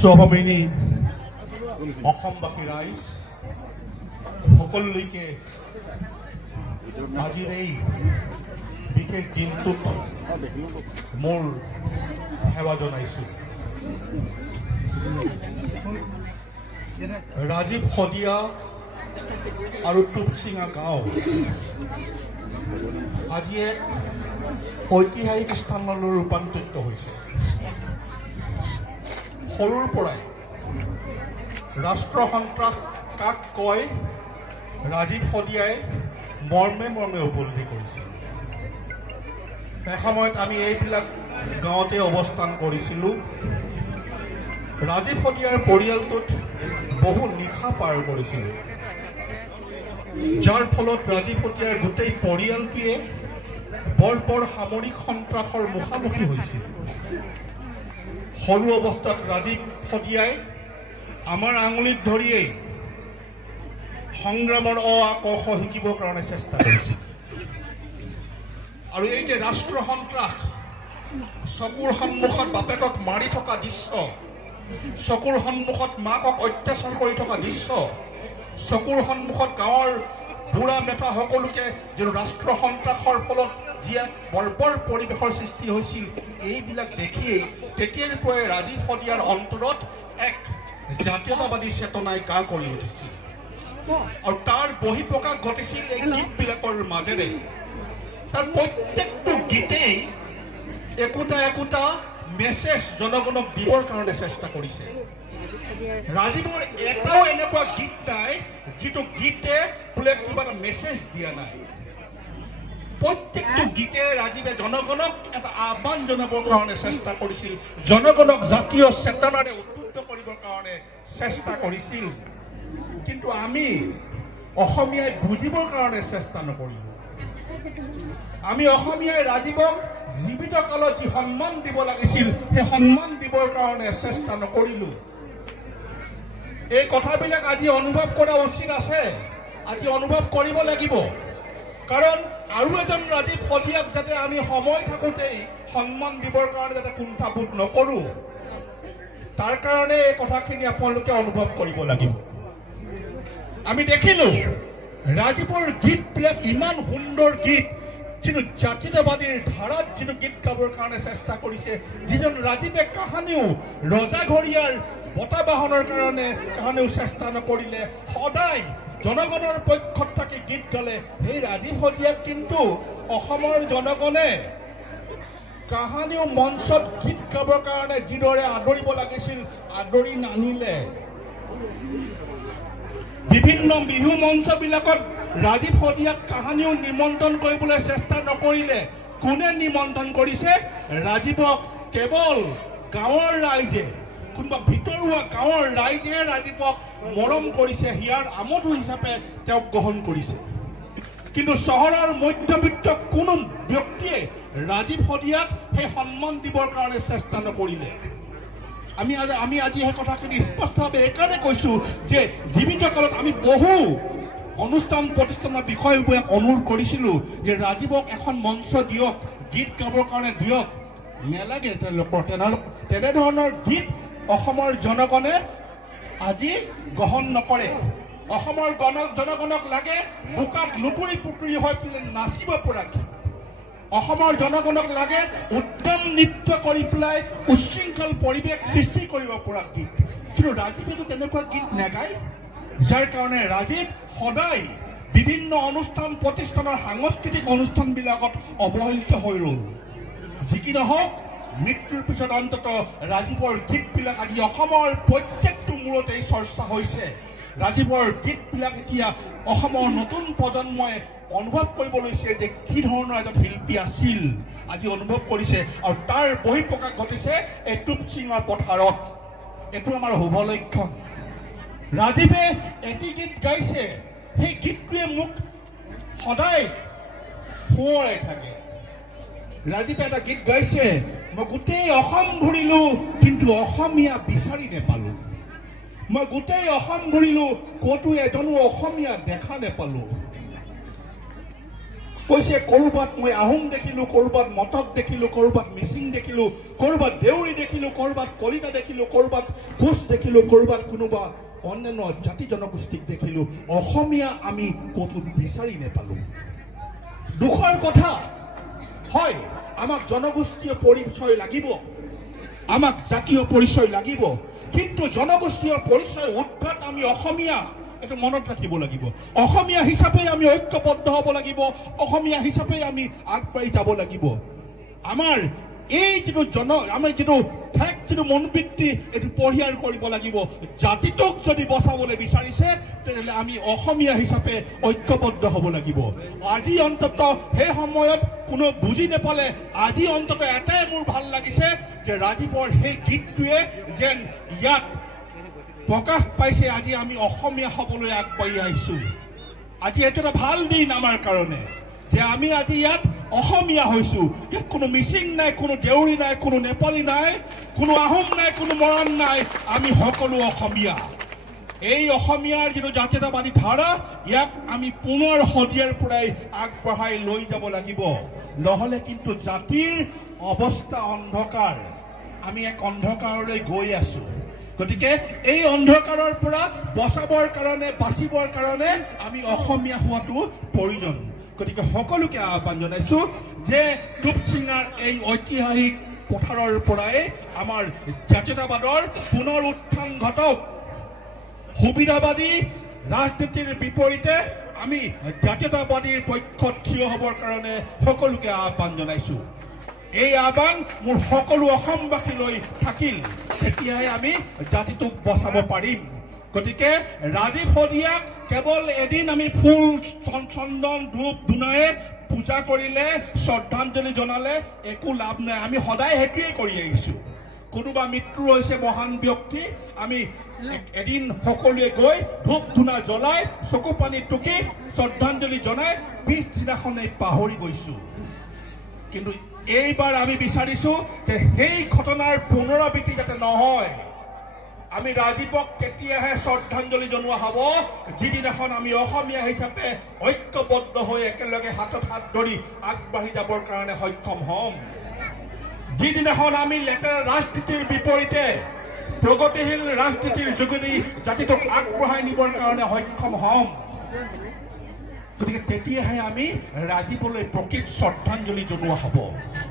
স্বভাৱিনী অসমবাসী ৰাইজ সকলোলৈকে আজিৰ এই বিশেষ দিনটোত মোৰ সেৱা জনাইছোঁ। ৰাজীৱ শদিয়া আৰু টুপচিঙা গাঁও আজি এক ঐতিহাসিক স্থানলৈ ৰূপান্তৰিত হৈছে। সৰুৰ পৰাই ৰাষ্ট্ৰ সন্ত্ৰাস কাক কয় ৰাজীৱ শদিয়াই মৰ্মে মৰ্মে উপলব্ধি কৰিছিল। এসময়ত আমি এইবিলাক গাঁৱতে অৱস্থান কৰিছিলোঁ। ৰাজীৱ শদিয়াৰ পৰিয়ালটোত বহু নিশা পাৰ কৰিছিলোঁ, যাৰ ফলত ৰাজীৱ শদিয়াৰ গোটেই পৰিয়ালটোৱে বৰ সামৰিক সন্ত্ৰাসৰ মুখামুখি হৈছিল। সৰু অৱস্থাত ৰাজীৱ শদিয়াই আমাৰ আঙুলিত ধৰিয়েই সংগ্ৰামৰ আকৰ্ষ শিকিবৰ কাৰণে চেষ্টা কৰিছিল। আৰু এই যে ৰাষ্ট্ৰ সন্ত্ৰাস, চকুৰ সন্মুখত বাপেকক মাৰি থকা দৃশ্য, চকুৰ সন্মুখত মাকক অত্যাচাৰ কৰি থকা দৃশ্য, চকুৰ সন্মুখত গাঁৱৰ বুঢ়া মেথা সকলোকে যিটো ৰাষ্ট্ৰ সন্ত্ৰাসৰ ফলত যি এক বৰ্বৰ পৰিৱেশৰ সৃষ্টি হৈছিল, এইবিলাক দেখিয়েই তেতিয়াৰ পৰাই ৰাজীৱ শদিয়াৰ অন্তৰত এক জাতীয়তাবাদী চেতনাই গা কৰি উঠিছিল। আৰু তাৰ বহিঃপ্ৰকাশ ঘটিছিল এই গীতবিলাকৰ মাজেৰে। তাৰ প্ৰত্যেকটো গীতেই একোটা মেছেজ জনগণক দিবৰ কাৰণে চেষ্টা কৰিছে। ৰাজীৱৰ এটাও এনেকুৱা গীত নাই যিটো গীতে বোলে কিবা এটা মেছেজ দিয়া নাই। প্ৰত্যেকটো গীতে ৰাজীৱে জনগণক এটা আহ্বান জনাবৰ কাৰণে চেষ্টা কৰিছিল, জনগণক জাতীয় চেতনাৰে উদ্বুদ্ধ কৰিবৰ কাৰণে চেষ্টা কৰিছিল। কিন্তু আমি অসমীয়াই বুজিবৰ কাৰণে চেষ্টা নকৰিলোঁ। আমি অসমীয়াই ৰাজীৱক জীৱিত কালত যি সন্মান দিব লাগিছিল সেই সন্মান দিবৰ কাৰণে চেষ্টা নকৰিলোঁ। এই কথাবিলাক আজি অনুভৱ কৰা উচিত আছে, আজি অনুভৱ কৰিব লাগিব। কাৰণ আৰু এজন ৰাজীৱ শদিয়াক যাতে আমি সময় থাকোঁতেই সন্মান দিবৰ কাৰণে যাতে কুণ্ঠাবোধ নকৰোঁ, তাৰ কাৰণে এই কথাখিনি আপোনালোকে অনুভৱ কৰিব লাগিব। আমি দেখিলোঁ ৰাজীৱৰ গীতবিলাক ইমান সুন্দৰ গীত, যিটো জাতীয়তাবাদীৰ ধাৰাত যিটো গীত গাবৰ কাৰণে চেষ্টা কৰিছে। যিজন ৰাজীৱে কাহানিও ৰজাঘৰীয়াৰ বঁটা বাহনৰ কাৰণে কাহানিও চেষ্টা নকৰিলে, সদায় জনগণৰ পক্ষত থাকি গীত গালে। সেই ৰাজীৱ শদিয়াক কিন্তু অসমৰ জনগণে কাহানিও মঞ্চত গীত গাবৰ কাৰণে যিদৰে আদৰিব লাগিছিল আদৰি নানিলে। বিভিন্ন বিহু মঞ্চবিলাকত ৰাজীৱ শদিয়াক কাহানিও নিমন্ত্ৰণ কৰিবলৈ চেষ্টা নকৰিলে। কোনে নিমন্ত্ৰণ কৰিছে? ৰাজীৱক কেৱল গাঁৱৰ ৰাইজে, কোনোবা ভিতৰুৱা গাঁৱৰ ৰাইজে ৰাজীৱক মৰম কৰিছে, হিয়াৰ আমোদ হিচাপে তেওঁক গ্ৰহণ কৰিছে। কিন্তু চহৰৰ মধ্যবিত্ত কোনো ব্যক্তিয়ে ৰাজীৱ শদিয়াক সেই সন্মান দিবৰ কাৰণে চেষ্টা নকৰিলে। আমি আজি সেই কথাখিনি স্পষ্টভাৱে এইকাৰণে কৈছোঁ যে জীৱিত কালত আমি বহু অনুষ্ঠান প্ৰতিষ্ঠানৰ বিষয়বোৰক অনুৰোধ কৰিছিলোঁ যে ৰাজীৱক এখন মঞ্চ দিয়ক, গীত গাবৰ কাৰণে দিয়ক। নেলাগে তেওঁলোকৰ তেনেধৰণৰ গীত অসমৰ জনগণে আজি গ্ৰহণ নকৰে। অসমৰ জনগণক লাগে বোকাত লুতুৰি পুতুৰি হৈ পেলাই নাচিব পৰা গীত। অসমৰ জনগণক লাগে উদ্যম নৃত্য কৰি পেলাই উচ্ছৃংখল পৰিৱেশ সৃষ্টি কৰিব পৰা গীত। কিন্তু ৰাজীৱেতো তেনেকুৱা গীত নাগায়, যাৰ কাৰণে ৰাজীৱ সদায় বিভিন্ন অনুষ্ঠান প্ৰতিষ্ঠানৰ সাংস্কৃতিক অনুষ্ঠানবিলাকত অৱহেলিত হৈ ৰ'ল। যি কি নহওক, মৃত্যুৰ পিছত অন্ততঃ ৰাজীৱৰ গীতবিলাক আজি অসমৰ প্ৰত্যেকটো মূৰতেই চৰ্চা হৈছে। ৰাজীৱৰ গীতবিলাক এতিয়া অসমৰ নতুন প্ৰজন্মই অনুভৱ কৰিব লৈছে যে কি ধৰণৰ এজন শিল্পী আছিল, আজি অনুভৱ কৰিছে। আৰু তাৰ বহিঃপ্ৰকাশ ঘটিছে এই টুপচিঙাৰ পথাৰত। এইটো আমাৰ শুভ লক্ষণ। ৰাজীৱে এটি গীত গাইছে, সেই গীতটোৱে মোক সদায় সোঁৱৰাই থাকে। ৰাজীৱে এটা গীত গাইছে, মই গোটেই অসম ঘূৰিলোঁ কিন্তু অসমীয়া বিচাৰি নেপালোঁ। মই গোটেই অসম ঘূৰিলোঁ ক'তো এজনো অসমীয়া দেখা নেপালোঁ। কৈছে ক'ৰবাত মই আহোম দেখিলোঁ, ক'ৰবাত মটক দেখিলোঁ, ক'ৰবাত মিচিং দেখিলোঁ, ক'ৰবাত দেউৰী দেখিলোঁ, ক'ৰবাত কলিতা দেখিলোঁ, ক'ৰবাত কোচ দেখিলোঁ, ক'ৰবাত কোনোবা অন্যান্য জাতি জনগোষ্ঠীক দেখিলোঁ। অসমীয়া আমি ক'তো বিচাৰি নেপালোঁ। দুখৰ কথা হয়, আমাক জনগোষ্ঠীয় পৰিচয় লাগিব, আমাক জাতীয় পৰিচয় লাগিব, কিন্তু জনগোষ্ঠীয় পৰিচয় উদ্ধাত আমি অসমীয়া এইটো মনত ৰাখিব লাগিব। অসমীয়া হিচাপে আমি ঐক্যবদ্ধ হ'ব লাগিব, অসমীয়া হিচাপে আমি আগবাঢ়ি যাব লাগিব। আমাৰ এই আমাৰ ঠেক মনোবৃত্তি এইটো পৰিহাৰ কৰিব লাগিব। জাতিটোক যদি বচাবলৈ বিচাৰিছে তেনেহ'লে আমি অসমীয়া হিচাপে ঐক্যবদ্ধ হ'ব লাগিব। আজি অন্তত সেই সময়ত কোনো বুজি নাপালে, আজি অন্তত এটাই মোৰ ভাল লাগিছে যে ৰাজীৱৰ সেই গীতটোৱে যেন ইয়াত প্ৰকাশ পাইছে। আজি আমি অসমীয়া হ'বলৈ আগবাঢ়ি আহিছোঁ। আজি এইটো এটা ভাল দিন আমাৰ কাৰণে যে আমি আজি ইয়াত অসমীয়া হৈছোঁ। ইয়াত কোনো মিচিং নাই, কোনো দেউৰী নাই, কোনো নেপালী নাই, কোনো আহোম নাই, কোনো মৰাণ নাই, আমি সকলো অসমীয়া। এই অসমীয়াৰ জাতীয়তাবাদী ধাৰা ইয়াক আমি পুনৰ শদিয়াৰ পৰাই আগবঢ়াই লৈ যাব লাগিব। নহ'লে কিন্তু জাতিৰ অৱস্থা অন্ধকাৰ, আমি এক অন্ধকাৰলৈ গৈ আছোঁ। গতিকে এই অন্ধকাৰৰ পৰা বচাবৰ কাৰণে, বাচিবৰ কাৰণে আমি অসমীয়া হোৱাটো প্ৰয়োজন। গতিকে সকলোকে আহ্বান জনাইছোঁ যে টুপচিঙাৰ এই ঐতিহাসিক পথাৰৰ পৰাই আমাৰ জাতীয়তাবাদৰ পুনৰ উত্থান ঘটক। সুবিধাবাদী ৰাজনীতিৰ বিপৰীতে আমি জাতীয়তাবাদীৰ পক্ষত থিয় হ'বৰ কাৰণে সকলোকে আহ্বান জনাইছোঁ। এই আহ্বান মোৰ সকলো অসমবাসীলৈ থাকিল, তেতিয়াহে আমি জাতিটোক বচাব পাৰিম। গতিকে ৰাজীৱ শদিয়াক কেৱল এদিন আমি ফুল চন্দন ধূপ ধূনাৰে পূজা কৰিলে, শ্ৰদ্ধাঞ্জলি জনালে একো লাভ নাই। আমি সদায় সেইটোৱেই কৰি আহিছোঁ। কোনোবা মৃত্যু হৈছে মহান ব্যক্তি, আমি এদিন সকলোৱে গৈ ধূপ ধূনা জ্বলাই চকু পানী টুকি শ্ৰদ্ধাঞ্জলি জনাই পিছদিনাখনেই পাহৰি গৈছোঁ। কিন্তু এইবাৰ আমি বিচাৰিছোঁ যে সেই ঘটনাৰ পুনৰাবৃত্তি যাতে নহয়। আমি ৰাজীৱক তেতিয়াহে শ্ৰদ্ধাঞ্জলি জনোৱা হ'ব যিদিনাখন আমি অসমীয়া হিচাপে ঐক্যবদ্ধ হৈ একেলগে হাতত হাত ধৰি আগবাঢ়ি যাবৰ কাৰণে সক্ষম হ'ম। যিদিনাখন আমি লেতেৰা ৰাজনীতিৰ বিপৰীতে প্ৰগতিশীল ৰাজনীতিৰ যোগেদি জাতিটোক আগবঢ়াই নিবৰ কাৰণে সক্ষম হ'ম। গতিকে তেতিয়াহে আমি ৰাজীৱলৈ প্ৰকৃত শ্ৰদ্ধাঞ্জলি জনোৱা হ'ব।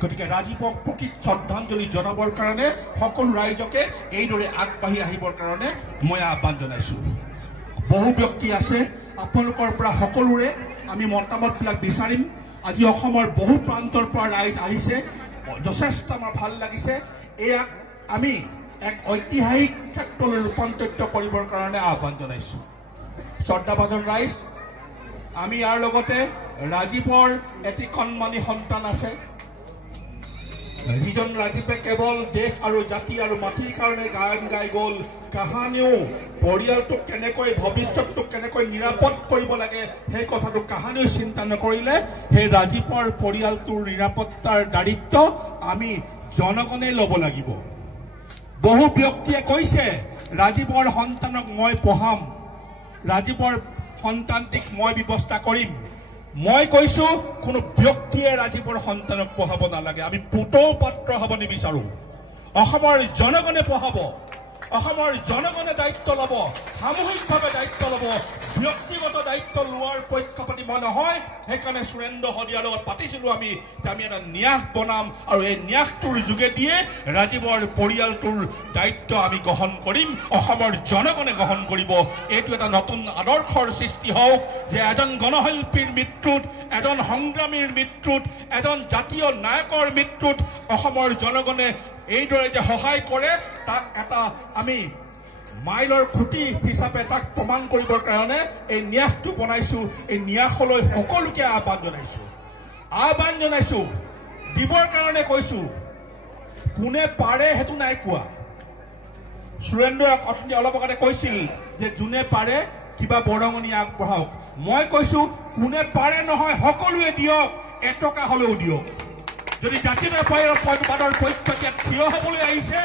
গতিকে ৰাজীৱক প্ৰকৃত শ্ৰদ্ধাঞ্জলি জনাবৰ কাৰণে সকলো ৰাইজকে এইদৰে আগবাঢ়ি আহিবৰ কাৰণে মই আহ্বান জনাইছোঁ। বহু ব্যক্তি আছে, আপোনালোকৰ পৰা সকলোৰে আমি মতামতবিলাক বিচাৰিম। আজি অসমৰ বহু প্ৰান্তৰ পৰা ৰাইজ আহিছে, যথেষ্ট আমাৰ ভাল লাগিছে। এয়া আমি এক ঐতিহাসিক ক্ষেত্ৰলৈ ৰূপান্তৰিত কৰিবৰ কাৰণে আহ্বান জনাইছোঁ। শ্ৰদ্ধাভাজন ৰাইজ, আমি ইয়াৰ লগতে ৰাজীৱৰ এটি কণমানি সন্তান আছে, যিজন ৰাজীৱে কেৱল দেশ আৰু জাতি আৰু মাটিৰ কাৰণে গান গাই গ'ল। কাহানিও পৰিয়ালটোক কেনেকৈ, ভৱিষ্যতটোক কেনেকৈ নিৰাপদ কৰিব লাগে সেই কথাটো কাহানিও চিন্তা নকৰিলে। সেই ৰাজীৱৰ পৰিয়ালটোৰ নিৰাপত্তাৰ দায়িত্ব আমি জনগণে ল'ব লাগিব। বহু ব্যক্তিয়ে কৈছে ৰাজীৱৰ সন্তানক মই পঢ়াম, ৰাজীৱৰ সন্তানটিক মই ব্যৱস্থা কৰিম। মই কৈছোঁ কোনো ব্যক্তিয়ে ৰাজীৱৰ সন্তানক পঢ়াব নালাগে। আমি পুতৌ পাত্ৰ হ'ব নিবিচাৰোঁ। অসমৰ জনগণে পঢ়াব, অসমৰ জনগণে দায়িত্ব ল'ব, সামূহিকভাৱে দায়িত্ব ল'ব। ব্যক্তিগত দায়িত্ব লোৱাৰ পক্ষপাতি মই নহয়। সেইকাৰণে সুৰেন্দ্ৰ শদিয়াৰ লগত পাতিছিলোঁ আমি এটা ন্যাস বনাম আৰু এই ন্যাসটোৰ যোগেদিয়ে ৰাজীৱৰ পৰিয়ালটোৰ দায়িত্ব আমি গ্ৰহণ কৰিম, অসমৰ জনগণে গ্ৰহণ কৰিব। এইটো এটা নতুন আদৰ্শৰ সৃষ্টি হওক যে এজন গণশিল্পীৰ মৃত্যুত, এজন সংগ্ৰামীৰ মৃত্যুত, এজন জাতীয় নায়কৰ মৃত্যুত অসমৰ জনগণে এইদৰে যে সহায় কৰে, তাক এটা আমি মাইলৰ খুঁটি হিচাপে তাক প্ৰমাণ কৰিবৰ কাৰণে এই ন্যাসটো বনাইছোঁ। এই ন্যাসলৈ সকলোকে আহ্বান জনাইছোঁ, দিবৰ কাৰণে কৈছোঁ। কোনে পাৰে সেইটো নাই কোৱা। সুৰেন্দ্ৰই অথনি অলপ আগতে কৈছিল যে যোনে পাৰে কিবা বৰঙণি আগবঢ়াওক। মই কৈছোঁ কোনে পাৰে নহয়, সকলোৱে দিয়ক, এটকা হ'লেও দিয়ক। যদি জাতীয়তাবাদৰ পক্ষত থিয় হ'বলৈ আহিছে,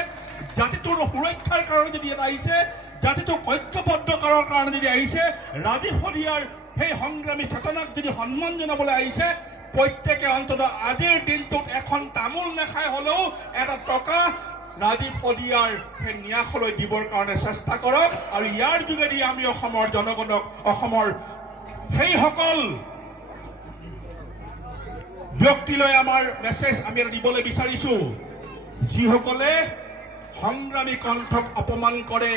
জাতিটোৰ সুৰক্ষাৰ কাৰণে যদি ইয়াত আহিছে, জাতিটোক ঐক্যবদ্ধ কৰাৰ কাৰণে যদি আহিছে, ৰাজীৱ শদিয়াৰ সেই সংগ্ৰামী চেতনাক যদি সন্মান জনাবলৈ আহিছে, প্ৰত্যেকে অন্তত আজিৰ দিনটোত এখন তামোল নাখাই হলেও এটা টকা ৰাজীৱ শদিয়াৰ সেই ন্যাসলৈ দিবৰ কাৰণে চেষ্টা কৰক আৰু ইয়াৰ যোগেদি আমি অসমৰ জনগণক অসমৰ সেইসকল ব্যক্তিলৈ আমাৰ মেছেজ আমি দিবলৈ বিচাৰিছো যিসকলে সংগ্ৰামী কণ্ঠক অপমান কৰে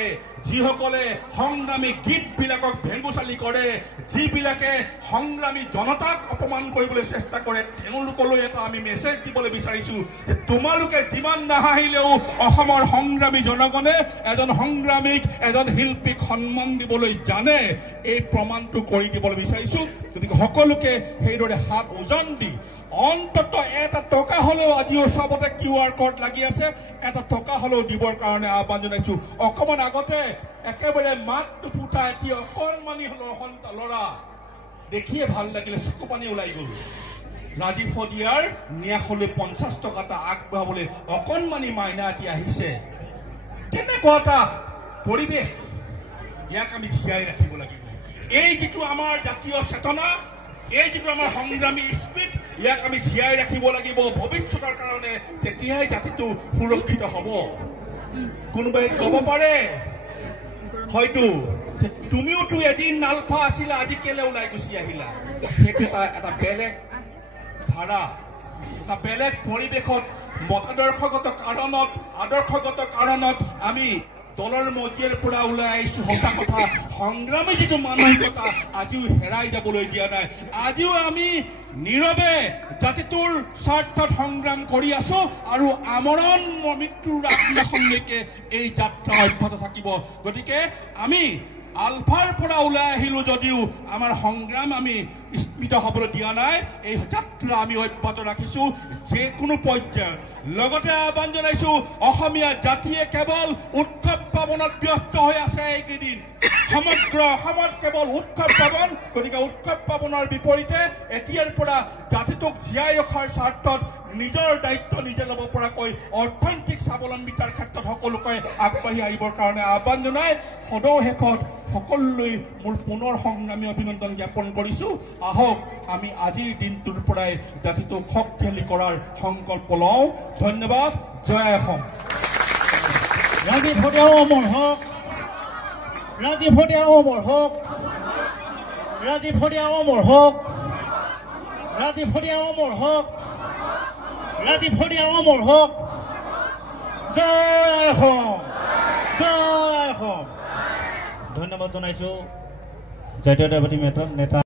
যিসকলে সংগ্ৰামী গীতবিলাকক ভেঙুচালি কৰে যিবিলাকে সংগ্ৰামী জনতাক অপমান কৰিবলৈ চেষ্টা কৰে তেওঁলোকলৈ এটা আমি মেছেজ দিবলৈ বিচাৰিছো যে তোমালোকে যিমান নাহাহিলেও অসমৰ সংগ্ৰামী জনগণে এজন সংগ্ৰামীক এজন শিল্পীক সন্মান দিবলৈ জানে এই প্ৰমাণটো কৰি দিবলৈ বিচাৰিছো গতিকে সকলোকে সেইদৰে হাত ওজন দি অন্তত এটা টকা হলেও আজিও চবতে QR কোড লাগি আছে এটা টকা হলেও দিবৰ কাৰণে আহ্বান জনাইছো অকমান আগতে একেবাৰে মাতটো ফুটা এটি অকণমানি ল'ৰা দেখিয়ে ভাল লাগিলে চকু পানী ওলাই গ'ল ৰাজীৱ শদিয়াৰ ন্যাসলৈ 50 টকা এটা আগবঢ়াবলৈ অকণমানি মাইনা এটি আহিছে তেনেকুৱা এটা পৰিৱেশ ইয়াক আমি জীয়াই ৰাখিব লাগিব এই যিটো আমাৰ জাতীয় চেতনা এই যিটো আমাৰ সংগ্ৰামী স্পিৰিট ইয়াক আমি জীয়াই ৰাখিব লাগিব ভৱিষ্যতৰ কাৰণে তেতিয়াই জাতিটো সুৰক্ষিত হ'ব কোনোবাই ক'ব পাৰে হয়তো তুমিওতো এদিন নালফা আছিলা আজি কেলে ওলাই গুচি আহিলা সেইটো এটা বেলেগ ধাৰা এটা বেলেগ পৰিৱেশত আদৰ্শগত কাৰণত আমি দলৰ মজিয়াৰ পৰা ওলাই আহিছো সঁচা কথা সংগ্ৰামী যিটো মানসিকতা আজিও হেৰাই যাবলৈ দিয়া নাই আজিও আমি নীৰৱে জাতিটোৰ স্বাৰ্থত সংগ্ৰাম কৰি আছো আৰু আমৰণ মৃত্যুৰ আগদিনাখনলৈকে এই যাত্ৰা অব্যাহত থাকিব গতিকে আমি আলফাৰ পৰা ওলাই আহিলো যদিও আমাৰ সংগ্ৰাম আমি স্মৃত হ'বলৈ দিয়া নাই এই যাত্ৰা আমি অব্যাহত ৰাখিছো যে কোনো পৰ্যায়ত লগতে আহ্বান জনাইছো অসমীয়া জাতিয়ে কেৱল উৎসৱ পাবনত ব্যস্ত হৈ আছে এইকেইদিন সমগ্ৰ অসমত কেৱল উৎসৱ পাবন গতিকে উৎসৱ পাবনৰ বিপৰীতে এতিয়াৰ পৰা জাতিটোক জীয়াই ৰখাৰ স্বাৰ্থত নিজৰ দায়িত্ব নিজে ল'ব পৰাকৈ অৰ্থনৈতিক স্বাৱলম্বিতাৰ ক্ষেত্ৰত সকলোকে আগবাঢ়ি আহিবৰ কাৰণে আহ্বান জনাই সদৌ শেষত সকলোলৈ মোৰ পুনৰ সংগ্ৰামী অভিনন্দন জ্ঞাপন কৰিছো আহক আমি আজিৰ দিনটোৰ পৰাই জাতিটোক শক্তিশালী কৰাৰ সংকল্প লওঁ ধন্যবাদ জয় অসম ৰাজীৱ শদিয়া অমৰ হওক ৰাজীৱ শদিয়া অমৰ হওক ৰাজীৱ শদিয়া অমৰ হওক ৰাজীৱ শদিয়া অমৰ হওক ৰাজীৱ শদিয়া অমৰ হওক জয় অসম জয় অসম ধন্যবাদ জনাইছো জাতীয়তাবাদী নেতা